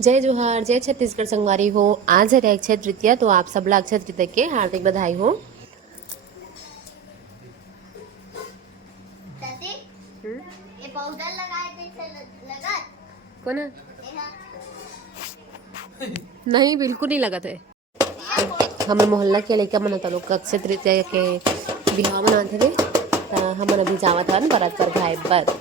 जय जोहार, जय छत्तीसगढ़ संगवारी हो। आज है अक्षय तृतीया, तो आप सब लोग अक्षय तृतीया के हार्दिक बधाई हो। ये पाउडर लगाए थे लगा कौन है? नहीं, बिल्कुल नहीं लगा थे। हमें मोहल्ला के लड़का मनाता लोग अक्षय तृतीया के बिहाव मनाते थे। हमन अभी जावत हन बरात पर घाय पर।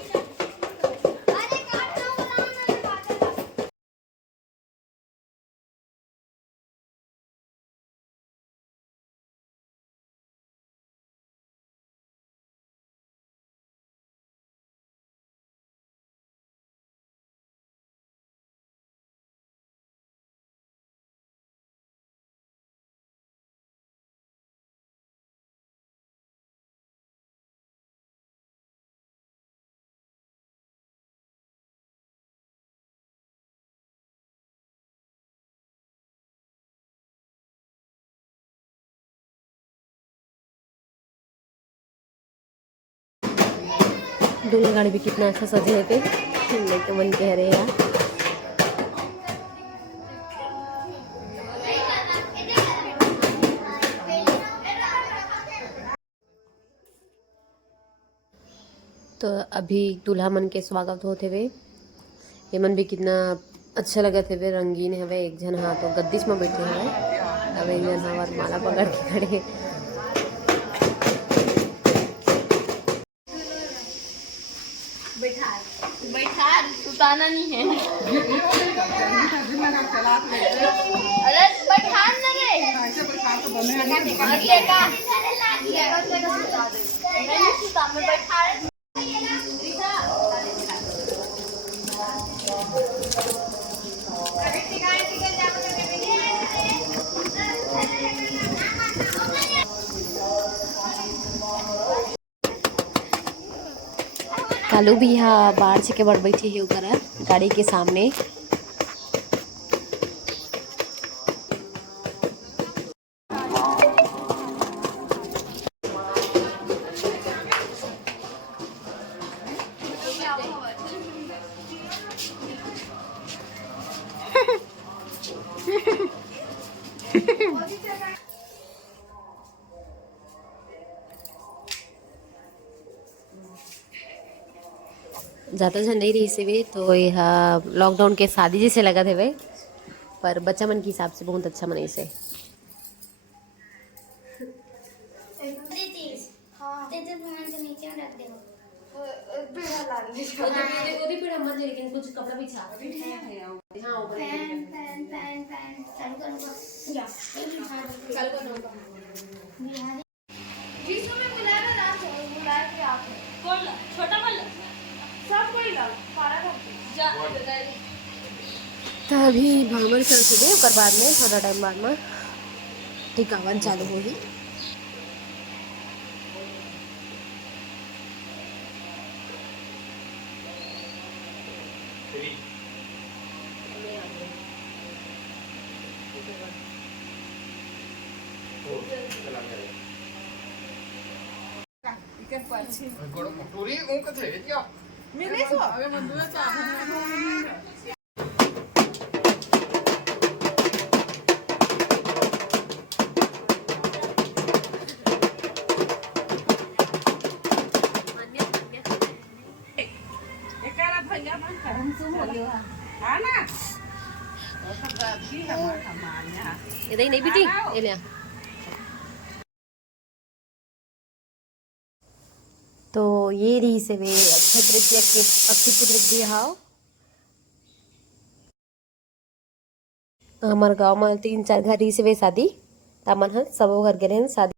दूल्हा गाड़ी भी कितना अच्छा सजे थे, लेकिन मन कह रहे यार। तो अभी दूल्हा मन के स्वागत होते हुए ये मन भी कितना अच्छा लगा थे वे, रंगीन है वे। एक जन हाँ तो गद्दीश में बैठे हैं, अब एक जन हाँ माला पकड़ के खड़े। बैठा सुताना नहीं है। अरे बैठा ना रे कालू भी यहाँ बाहर से के बड़ बैठी है ऊपर गाड़ी के सामने। ज़्यादा झन नहीं रही से वे, तो यह लॉकडाउन के शादी जैसे लगा थे वे, पर बच्चा मन के हिसाब से बहुत अच्छा मनाई से। लेकिन कुछ कपड़ा बिछा छोटा वाला सब कोई ला पारा जा तो अभी भांगड़ चल चुके और बाद में थोड़ा टाइम बाद में टिकावन चालू होगी। ये नहीं बेटी ये ले। तो ये रही से वे अक्षय तृतीया के अक्षय पुत्र बिहाव। हमारे गांव में 3-4 घर रही से वे शादी, तमन सब घर गए शादी।